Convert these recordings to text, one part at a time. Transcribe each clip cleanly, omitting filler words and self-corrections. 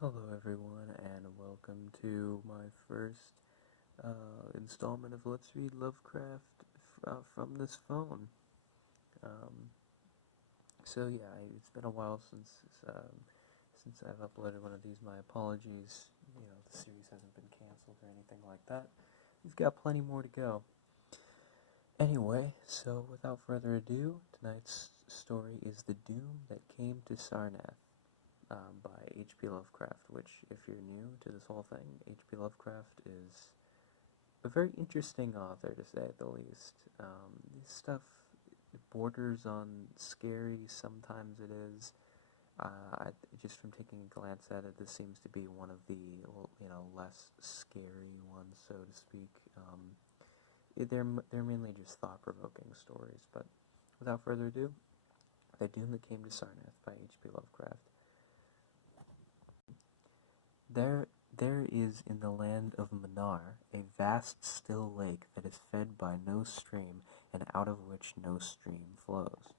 Hello everyone and welcome to my first installment of Let's Read Lovecraft from this phone. Um, it's been a while since I've uploaded one of these. My apologies. The series hasn't been canceled or anything like that. We've got plenty more to go. Anyway, so without further ado, tonight's story is The Doom That Came to Sarnath. By H.P. Lovecraft, which, if you're new to this whole thing, H.P. Lovecraft is a very interesting author, to say the least. This stuff borders on scary, sometimes it is. Just from taking a glance at it, this seems to be one of the, less scary ones, so to speak. They're mainly just thought-provoking stories, but without further ado, The Doom That Came to Sarnath by H.P. Lovecraft. There is in the land of Manar a vast still lake that is fed by no stream, and out of which no stream flows.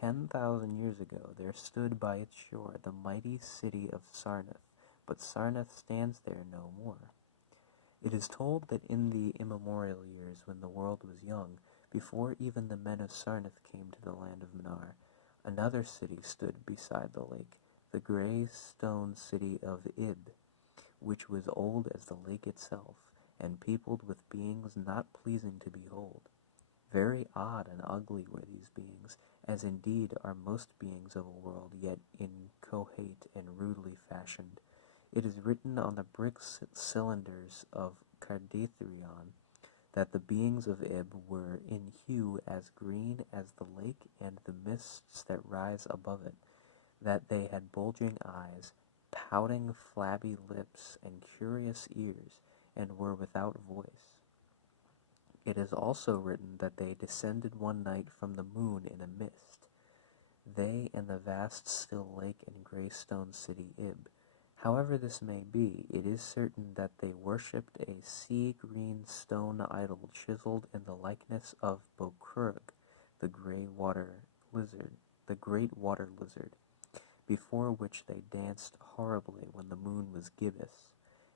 10,000 years ago there stood by its shore the mighty city of Sarnath, but Sarnath stands there no more. It is told that in the immemorial years when the world was young, before even the men of Sarnath came to the land of Manar, another city stood beside the lake, the grey stone city of Ib, which was old as the lake itself, and peopled with beings not pleasing to behold. Very odd and ugly were these beings, as indeed are most beings of a world yet inchoate and rudely fashioned. It is written on the brick cylinders of Cardathrion that the beings of Ib were in hue as green as the lake and the mists that rise above it, that they had bulging eyes, pouting flabby lips, and curious ears, and were without voice. It is also written that they descended one night from the moon in a mist, they and the vast still lake and grey stone city Ib. However this may be, it is certain that they worshipped a sea-green stone idol chiseled in the likeness of Bokrug, the great water lizard, before which they danced horribly when the moon was gibbous,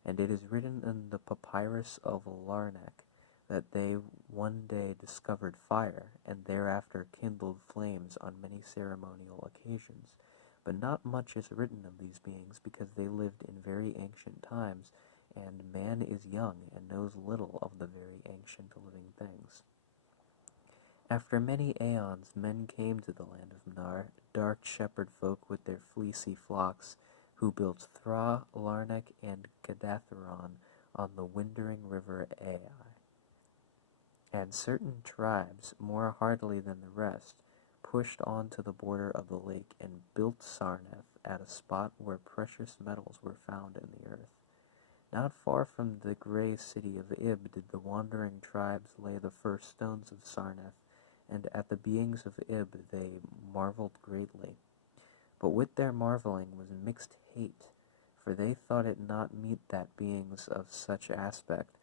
and it is written in the papyrus of Larnac that they one day discovered fire, and thereafter kindled flames on many ceremonial occasions. But not much is written of these beings, because they lived in very ancient times, and man is young and knows little of the very ancient living things. After many aeons, men came to the land of Manar, dark shepherd folk with their fleecy flocks, who built Thra, Larnac, and Cardathron on the winding river Ai. And certain tribes, more hardily than the rest, pushed on to the border of the lake and built Sarnath at a spot where precious metals were found in the earth. Not far from the grey city of Ib did the wandering tribes lay the first stones of Sarnath, and at the beings of Ib they marveled greatly. But with their marveling was mixed hate, for they thought it not meet that beings of such aspect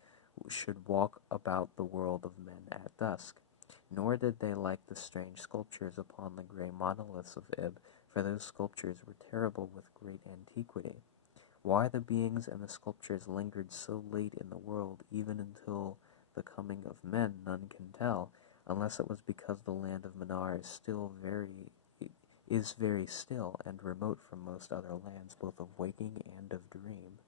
should walk about the world of men at dusk. Nor did they like the strange sculptures upon the grey monoliths of Ib, for those sculptures were terrible with great antiquity. Why the beings and the sculptures lingered so late in the world, even until the coming of men, none can tell, unless it was because the land of Manar is very still and remote from most other lands, both of waking and of dream.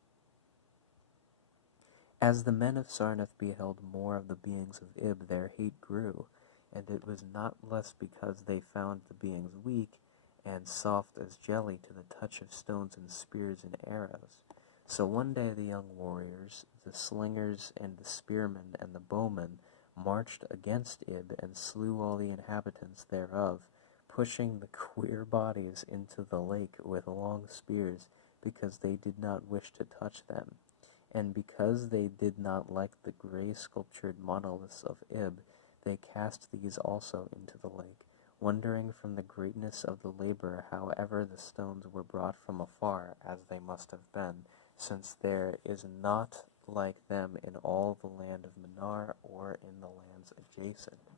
As the men of Sarnath beheld more of the beings of Ib, their hate grew, and it was not less because they found the beings weak and soft as jelly to the touch of stones and spears and arrows. So one day the young warriors, the slingers and the spearmen and the bowmen, marched against Ib and slew all the inhabitants thereof, pushing the queer bodies into the lake with long spears, because they did not wish to touch them. And because they did not like the grey sculptured monoliths of Ib, they cast these also into the lake, wondering from the greatness of the labor how ever the stones were brought from afar, as they must have been, since there is naught like them in all the land of Manar or in the lands adjacent.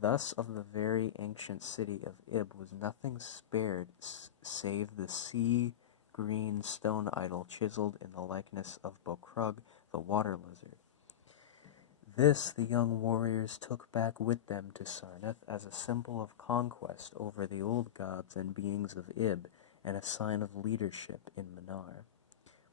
Thus of the very ancient city of Ib was nothing spared save the sea green stone idol chiseled in the likeness of Bokrug, the water lizard. This the young warriors took back with them to Sarnath as a symbol of conquest over the old gods and beings of Ib, and a sign of leadership in Manar.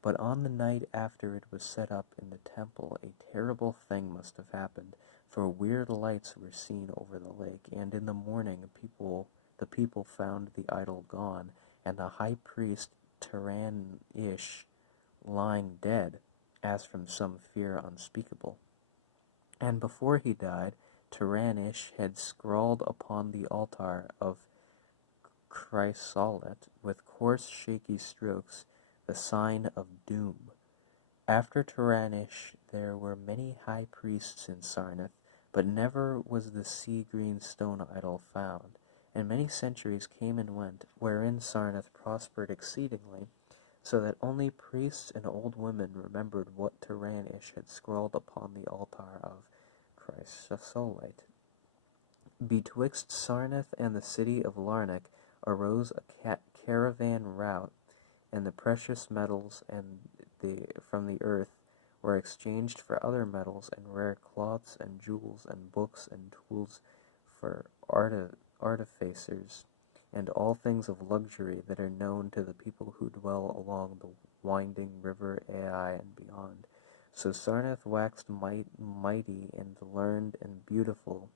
But on the night after it was set up in the temple, a terrible thing must have happened, for weird lights were seen over the lake, and in the morning the people found the idol gone, and the high priest Taran-ish lying dead, as from some fear unspeakable. And before he died, Taran-ish had scrawled upon the altar of chrysolite, with coarse shaky strokes, the sign of doom. After Taran-ish there were many high priests in Sarnath, but never was the sea-green stone idol found, and many centuries came and went, wherein Sarnath prospered exceedingly, so that only priests and old women remembered what Taran-ish had scrawled upon the altar of chrysolite. Betwixt Sarnath and the city of Larnac arose a caravan route, and the precious metals from the earth were exchanged for other metals and rare cloths and jewels and books and tools for artificers and all things of luxury that are known to the people who dwell along the winding river Ai and beyond. So Sarnath waxed mighty and learned and beautiful,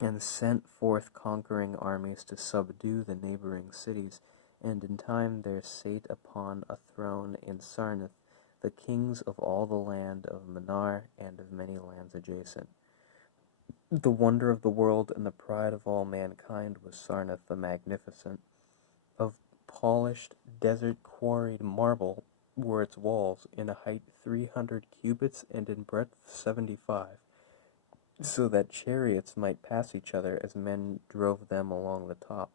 and sent forth conquering armies to subdue the neighboring cities, and in time there sate upon a throne in Sarnath the kings of all the land of Manar and of many lands adjacent. The wonder of the world and the pride of all mankind was Sarnath the Magnificent. Of polished, desert-quarried marble were its walls, in a height 300 cubits and in breadth 75, so that chariots might pass each other as men drove them along the top.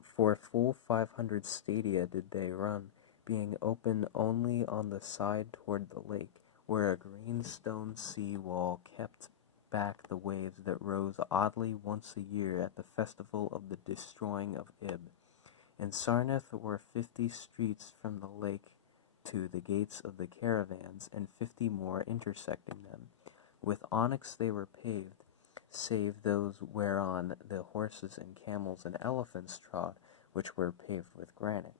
For full 500 stadia did they run, being open only on the side toward the lake, where a green stone sea wall kept back the waves that rose oddly once a year at the festival of the destroying of Ib. In Sarnath were 50 streets from the lake to the gates of the caravans, and 50 more intersecting them. With onyx they were paved, save those whereon the horses and camels and elephants trod, which were paved with granite.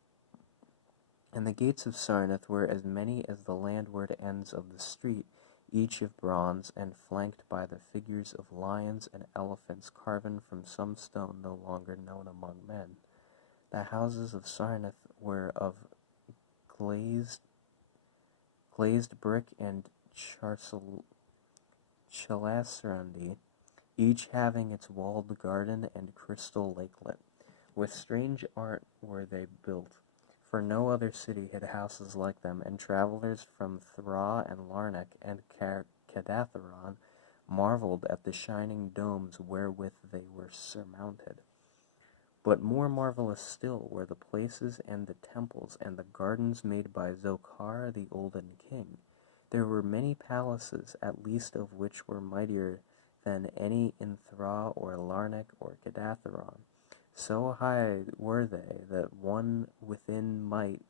And the gates of Sarnath were as many as the landward ends of the street, each of bronze, and flanked by the figures of lions and elephants carven from some stone no longer known among men. The houses of Sarnath were of glazed brick and chalacerandi, each having its walled garden and crystal lakelet. With strange art were they built, for no other city had houses like them, and travelers from Thra and Larnac and Cadatharon marveled at the shining domes wherewith they were surmounted. But more marvelous still were the places and the temples and the gardens made by Zokhar the olden king. There were many palaces, at least of which were mightier than any in Thra or Larnac or Cadatharon. So high were they that one within might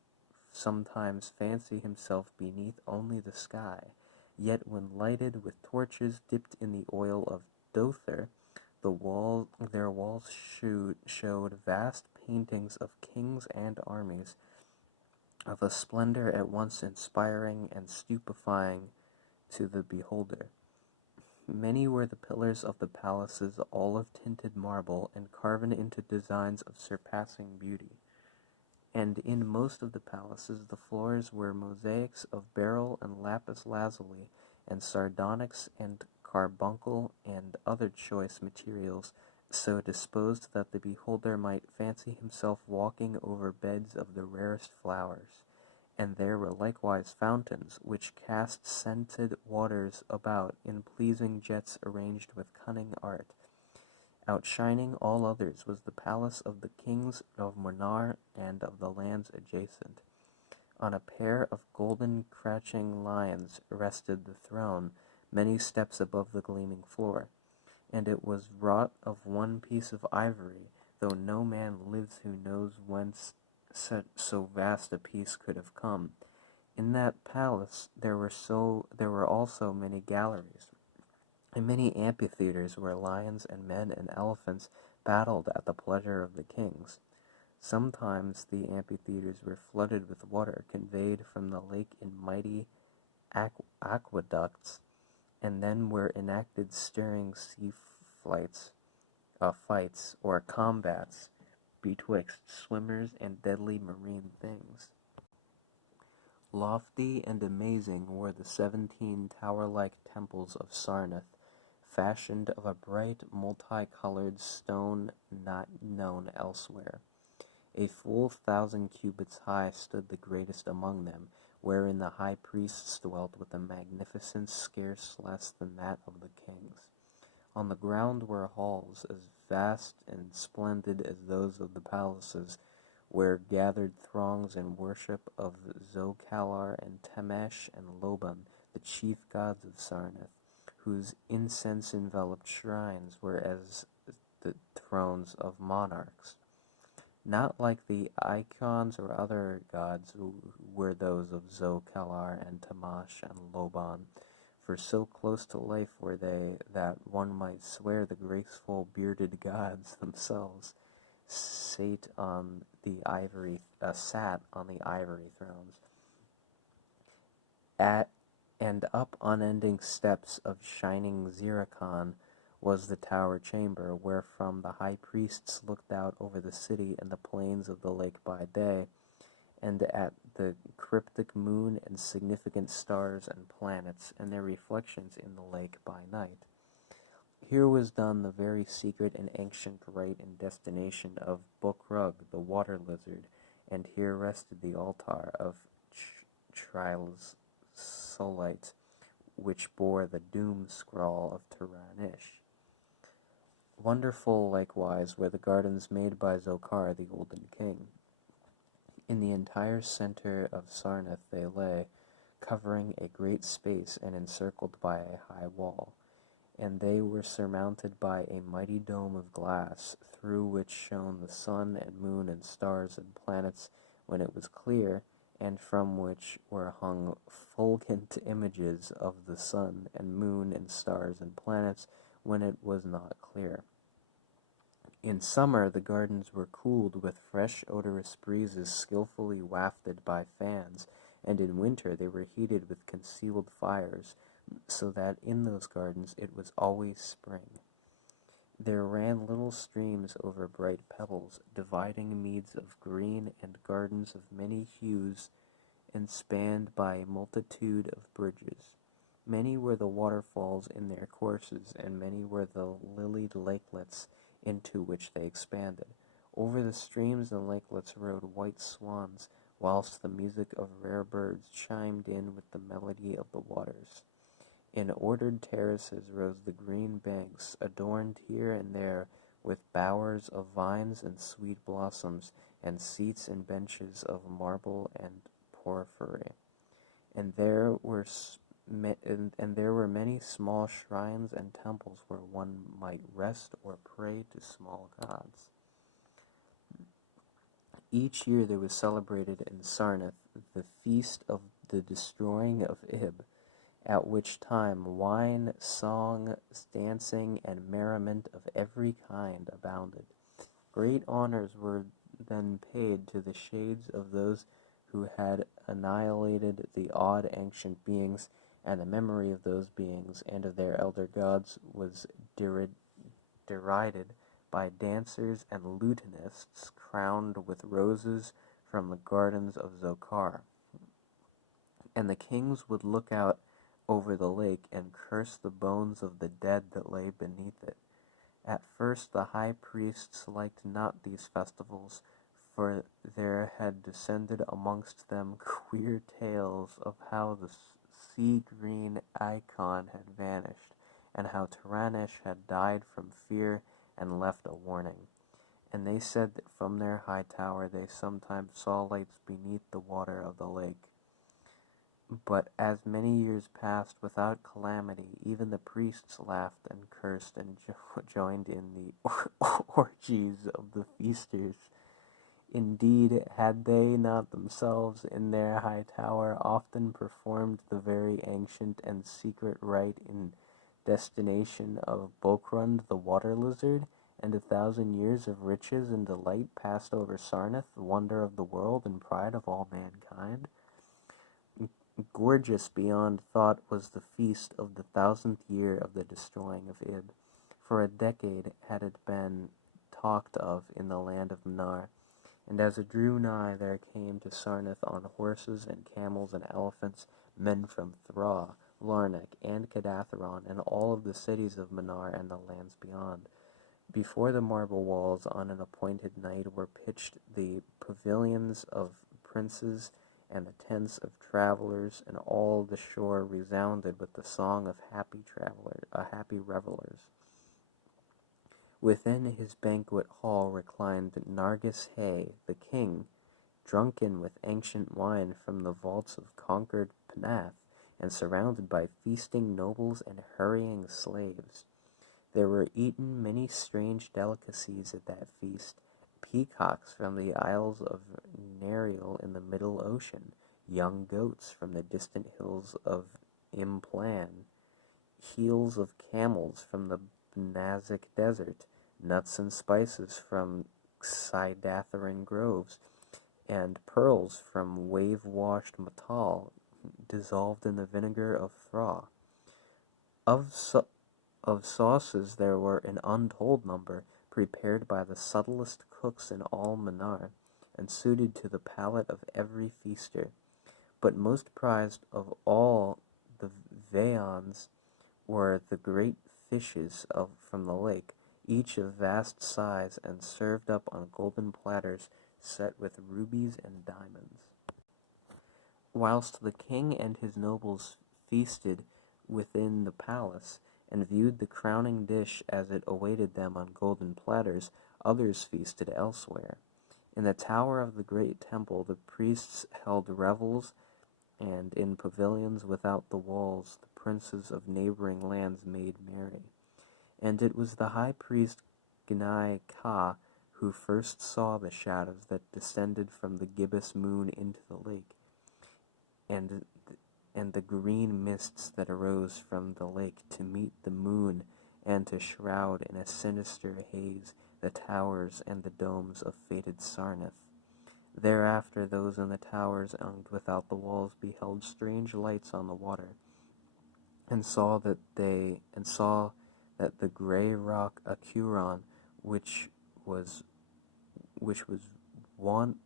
sometimes fancy himself beneath only the sky, yet when lighted with torches dipped in the oil of Dother, their walls showed vast paintings of kings and armies, of a splendor at once inspiring and stupefying to the beholder. Many were the pillars of the palaces, olive-tinted marble, and carven into designs of surpassing beauty. And in most of the palaces the floors were mosaics of beryl and lapis lazuli, and sardonyx and carbuncle, and other choice materials, so disposed that the beholder might fancy himself walking over beds of the rarest flowers. And there were likewise fountains, which cast scented waters about in pleasing jets arranged with cunning art. Outshining all others was the palace of the kings of Manar and of the lands adjacent. On a pair of golden crouching lions rested the throne, many steps above the gleaming floor, and it was wrought of one piece of ivory, though no man lives who knows whence so vast a peace could have come. In that palace there were also many galleries, and many amphitheaters where lions and men and elephants battled at the pleasure of the kings. Sometimes the amphitheaters were flooded with water conveyed from the lake in mighty aqueducts, and then were enacted stirring flights, fights or combats betwixt swimmers and deadly marine things. Lofty and amazing were the 17 tower-like temples of Sarnath, fashioned of a bright multicolored stone not known elsewhere. A full 1,000 cubits high stood the greatest among them, wherein the high priests dwelt with a magnificence scarce less than that of the kings. On the ground were halls as vast and splendid as those of the palaces, where gathered throngs in worship of Zocalar and Tamesh and Loban, the chief gods of Sarnath, whose incense-enveloped shrines were as the thrones of monarchs. Not like the icons or other gods were those of Zocalar and Tamash and Loban, for so close to life were they that one might swear the graceful bearded gods themselves sat on the ivory thrones. And up unending steps of shining zircon was the tower chamber, wherefrom the high priests looked out over the city and the plains of the lake by day, and at the cryptic moon and significant stars and planets, and their reflections in the lake by night. Here was done the very secret and ancient rite and destination of Bokrug, the water lizard, and here rested the altar of Trilsolite, which bore the doom scrawl of Taranish. Wonderful, likewise, were the gardens made by Zokar, the olden king. In the entire center of Sarnath they lay, covering a great space and encircled by a high wall, and they were surmounted by a mighty dome of glass, through which shone the sun and moon and stars and planets when it was clear, and from which were hung fulgent images of the sun and moon and stars and planets when it was not clear. In summer the gardens were cooled with fresh odorous breezes skillfully wafted by fans, and in winter they were heated with concealed fires, so that in those gardens it was always spring. There ran little streams over bright pebbles, dividing meads of green and gardens of many hues, and spanned by a multitude of bridges. Many were the waterfalls in their courses, and many were the lilied lakelets into which they expanded. Over the streams and lakelets rode white swans, whilst the music of rare birds chimed in with the melody of the waters. In ordered terraces rose the green banks, adorned here and there with bowers of vines and sweet blossoms, and seats and benches of marble and porphyry. And there were many small shrines and temples where one might rest or pray to small gods. Each year there was celebrated in Sarnath the feast of the destroying of Ib, at which time wine, song, dancing, and merriment of every kind abounded. Great honors were then paid to the shades of those who had annihilated the odd ancient beings, and the memory of those beings and of their elder gods was derided by dancers and lutanists crowned with roses from the gardens of Zokar. And the kings would look out over the lake and curse the bones of the dead that lay beneath it. At first the high priests liked not these festivals, for there had descended amongst them queer tales of how the sea-green Icon had vanished, and how Taranish had died from fear and left a warning. And they said that from their high tower they sometimes saw lights beneath the water of the lake. But as many years passed without calamity, even the priests laughed and cursed and joined in the orgies of the feasters. Indeed, had they not themselves in their high tower often performed the very ancient and secret rite in destination of Bokrund the water lizard, and 1,000 years of riches and delight passed over Sarnath, the wonder of the world and pride of all mankind? Gorgeous beyond thought was the feast of the 1,000th year of the destroying of Ib. For a decade had it been talked of in the land of Mnar, and as it drew nigh there came to Sarnath on horses and camels and elephants men from Thra, Larnak, and Kadatheron, and all of the cities of Mnar and the lands beyond. Before the marble walls on an appointed night were pitched the pavilions of princes and the tents of travelers, and all the shore resounded with the song of happy revelers. Within his banquet hall reclined Nargis Hay, the king, drunken with ancient wine from the vaults of conquered Panath, and surrounded by feasting nobles and hurrying slaves. There were eaten many strange delicacies at that feast, peacocks from the isles of Nerial in the middle ocean, young goats from the distant hills of Implan, heels of camels from the Benazic desert, nuts and spices from Sidatharan groves, and pearls from wave-washed Matal, dissolved in the vinegar of Thra. Of sauces there were an untold number, prepared by the subtlest cooks in all Mnar, and suited to the palate of every feaster. But most prized of all the viands were the great fishes from the lake, each of vast size, and served up on golden platters set with rubies and diamonds. Whilst the king and his nobles feasted within the palace, and viewed the crowning dish as it awaited them on golden platters, others feasted elsewhere. In the tower of the great temple the priests held revels, and in pavilions without the walls the princes of neighboring lands made merry. And it was the high priest Gnai Ka who first saw the shadows that descended from the gibbous moon into the lake, and the green mists that arose from the lake to meet the moon and to shroud in a sinister haze the towers and the domes of fated Sarnath. Thereafter those in the towers and without the walls beheld strange lights on the water, and saw that the grey rock Acuron, which was wont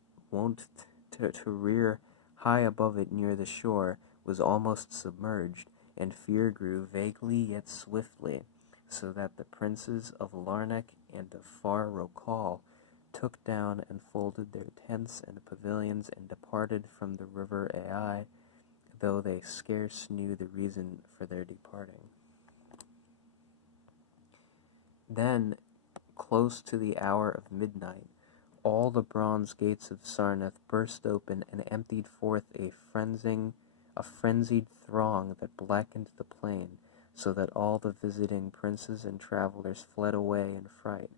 to rear high above it near the shore, was almost submerged, and fear grew vaguely yet swiftly, so that the princes of Larnak and of Far Rokal took down and folded their tents and pavilions and departed from the river Ai, though they scarce knew the reason for their departing. Then, close to the hour of midnight, all the bronze gates of Sarnath burst open and emptied forth a frenzied throng that blackened the plain, so that all the visiting princes and travelers fled away in fright.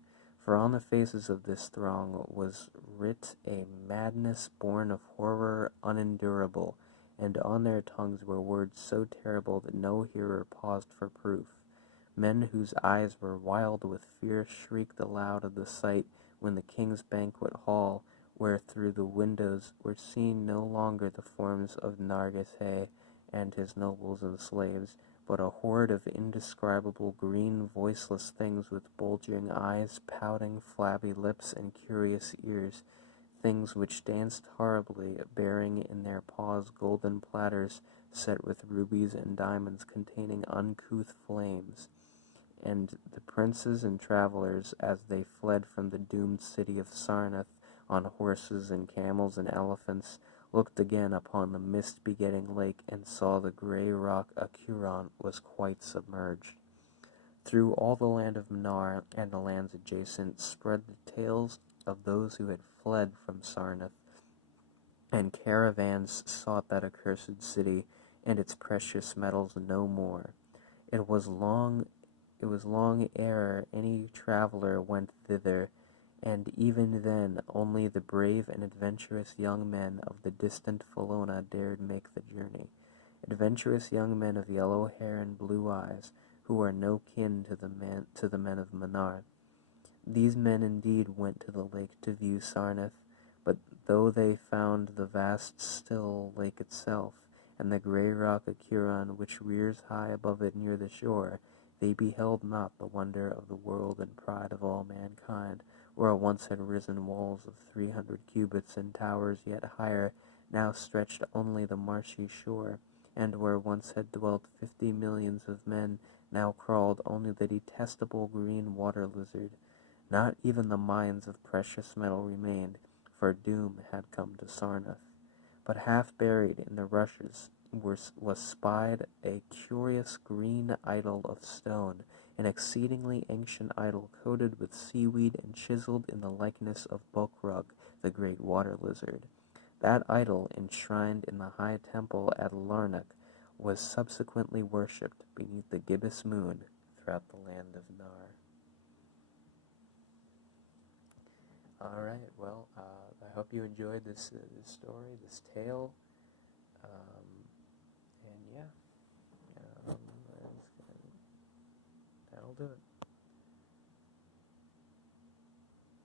For on the faces of this throng was writ a madness born of horror unendurable, and on their tongues were words so terrible that no hearer paused for proof. Men whose eyes were wild with fear shrieked aloud at the sight when the king's banquet hall, where through the windows were seen no longer the forms of Nargis and his nobles and slaves, but a horde of indescribable green voiceless things with bulging eyes, pouting flabby lips, and curious ears, things which danced horribly, bearing in their paws golden platters set with rubies and diamonds containing uncouth flames. And the princes and travelers, as they fled from the doomed city of Sarnath on horses and camels and elephants, looked again upon the mist-begetting lake and saw the grey rock Acuron was quite submerged. Through all the land of Mnar and the lands adjacent spread the tales of those who had fled from Sarnath, and caravans sought that accursed city and its precious metals no more. It was long ere any traveler went thither, and even then only the brave and adventurous young men of the distant Felona dared make the journey. Adventurous young men of yellow hair and blue eyes, who are no kin to the men of Manar. These men indeed went to the lake to view Sarnath, but though they found the vast still lake itself, and the grey rock Acheron which rears high above it near the shore, they beheld not the wonder of the world and pride of all mankind, where once had risen walls of 300 cubits and towers yet higher, now stretched only the marshy shore, and where once had dwelt 50 millions of men, now crawled only the detestable green water lizard. Not even the mines of precious metal remained, for doom had come to Sarnath. But half buried in the rushes was spied a curious green idol of stone, an exceedingly ancient idol coated with seaweed and chiseled in the likeness of Bokrug, the great water lizard. That idol, enshrined in the high temple at Larnak, was subsequently worshipped beneath the gibbous moon throughout the land of Nar. Alright, well, I hope you enjoyed this story, this tale, and yeah, that'll do it.